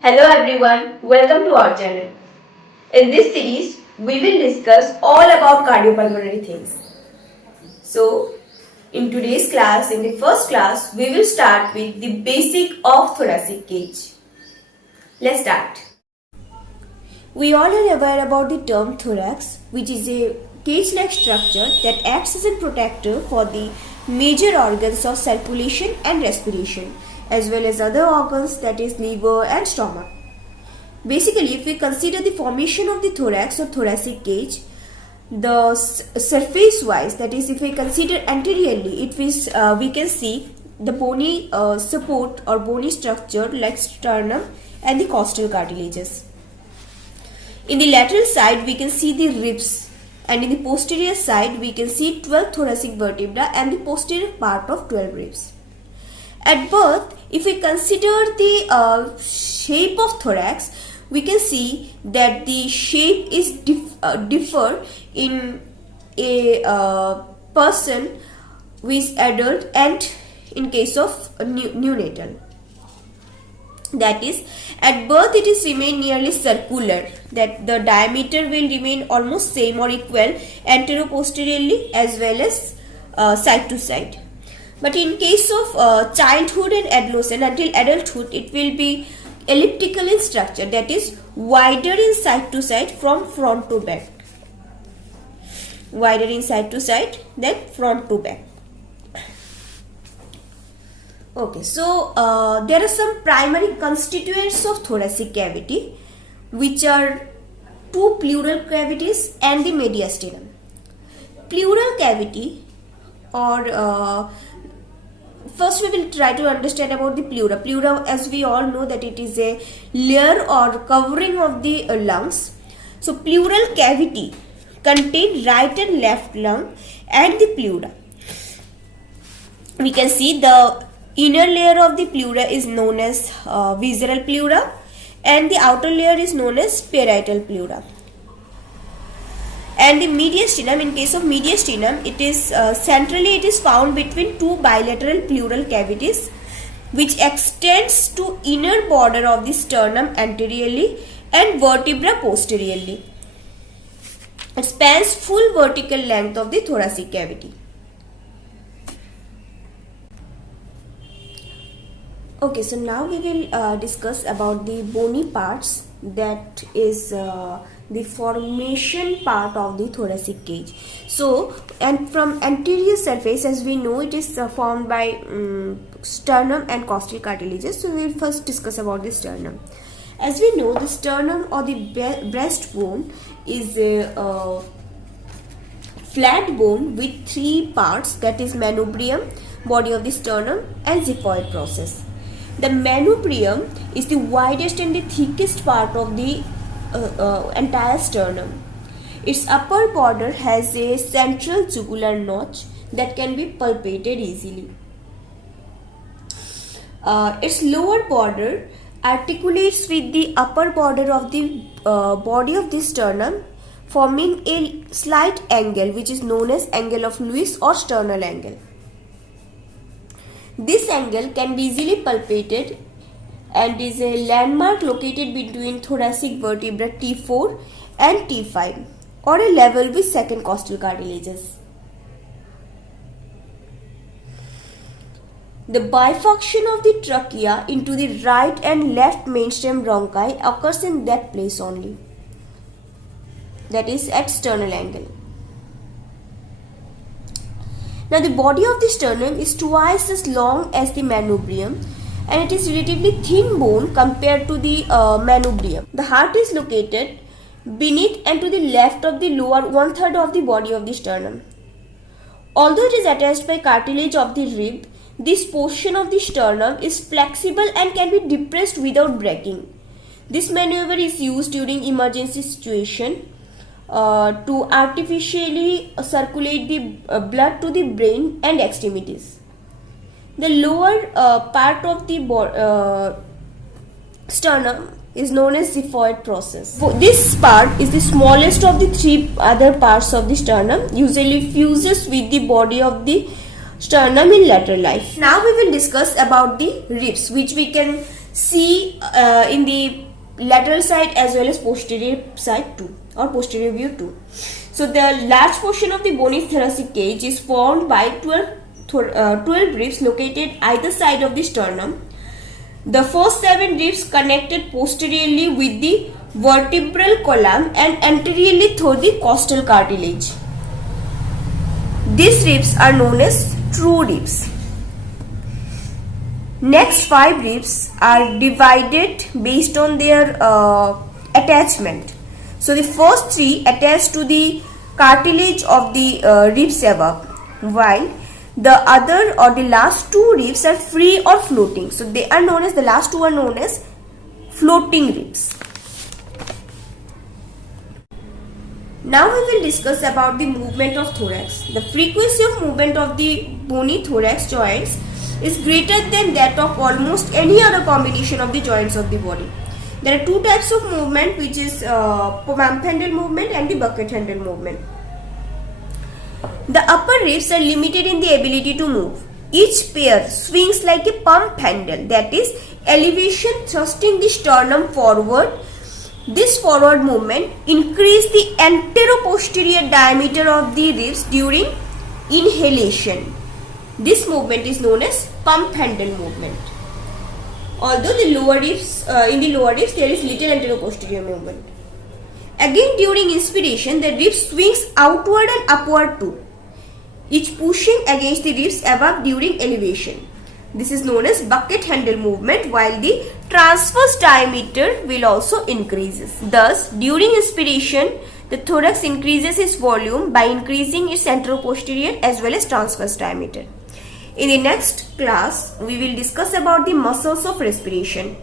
Hello everyone, welcome to our channel. In this series, we will discuss all about cardiopulmonary things. So, in today's class, in the first class, we will start with the basic of thoracic cage. Let's start. We all are aware about the term thorax, which is a cage-like structure that acts as a protector for the major organs of circulation and respiration, as well as other organs, that is liver and stomach. Basically, if we consider the formation of the thorax or thoracic cage, the surface wise, that is, if we consider anteriorly, we can see the bony support or bony structure like sternum and the costal cartilages. In the lateral side, we can see the ribs, and in the posterior side, we can see 12 thoracic vertebra and the posterior part of 12 ribs. At birth, if we consider the shape of thorax, we can see that the shape is differ in a person who is adult and in case of neonatal. That is, at birth it is remain nearly circular, that the diameter will remain almost same or equal anteroposteriorly as well as side to side. But in case of childhood and adolescence until adulthood, it will be elliptical in structure, that is wider in side to side from front to back. Wider in side to side than front to back. Okay, so there are some primary constituents of thoracic cavity, which are two pleural cavities and the mediastinum. Pleural cavity, or first we will try to understand about the pleura. Pleura, as we all know, that it is a layer or covering of the lungs. So pleural cavity contain right and left lung and the pleura. We can see the inner layer of the pleura is known as visceral pleura, and the outer layer is known as parietal pleura. And the mediastinum, in case of mediastinum, it is centrally it is found between two bilateral pleural cavities, which extends to inner border of the sternum anteriorly and vertebra posteriorly. It spans full vertical length of the thoracic cavity. Okay, so now we will discuss about the bony parts, that is the formation part of the thoracic cage. So, and from anterior surface, as we know, it is formed by sternum and costal cartilages. So we will first discuss about the sternum. As we know, the sternum or the breastbone is a flat bone with three parts, that is manubrium, body of the sternum, and xiphoid process. The manubrium is the widest and the thickest part of the entire sternum. Its upper border has a central jugular notch that can be palpated easily. Its lower border articulates with the upper border of the body of the sternum, forming a slight angle, which is known as angle of Lewis or sternal angle. This angle can be easily palpated and is a landmark located between thoracic vertebra T4 and T5, or a level with second costal cartilages. The bifurcation of the trachea into the right and left mainstem bronchi occurs in that place only, that is at sternal angle. Now the body of the sternum is twice as long as the manubrium, and it is relatively thin bone compared to the manubrium. The heart is located beneath and to the left of the lower 1/3 of the body of the sternum. Although it is attached by cartilage of the rib, this portion of the sternum is flexible and can be depressed without breaking. This maneuver is used during emergency situation to artificially circulate the blood to the brain and extremities. The lower part of the sternum is known as xiphoid process. This part is the smallest of the three other parts of the sternum, usually fuses with the body of the sternum in later life. Now we will discuss about the ribs, which we can see in the lateral side as well as posterior side too, or posterior view too. So the large portion of the bony thoracic cage is formed by 12 ribs located either side of the sternum. The first 7 ribs connected posteriorly with the vertebral column and anteriorly through the costal cartilage. These ribs are known as true ribs. Next 5 ribs are divided based on their attachment. So the first 3 attach to the cartilage of the ribs above, while the other or the last 2 ribs are free or floating. So they are known as, the last 2 are known as floating ribs. Now we will discuss about the movement of thorax. The frequency of movement of the bony thorax joints is greater than that of almost any other combination of the joints of the body. There are 2 types of movement, which is pump handle movement and the bucket handle movement. The upper ribs are limited in the ability to move. Each pair swings like a pump handle, that is, elevation thrusting the sternum forward. This forward movement increases the anteroposterior diameter of the ribs during inhalation. This movement is known as pump handle movement. Although the lower ribs, in the lower ribs there is little anteroposterior movement. Again, during inspiration, the rib swings outward and upward too, each pushing against the ribs above during elevation. This is known as bucket handle movement, while the transverse diameter will also increases. Thus, during inspiration, the thorax increases its volume by increasing its anteroposterior as well as transverse diameter. In the next class, we will discuss about the muscles of respiration.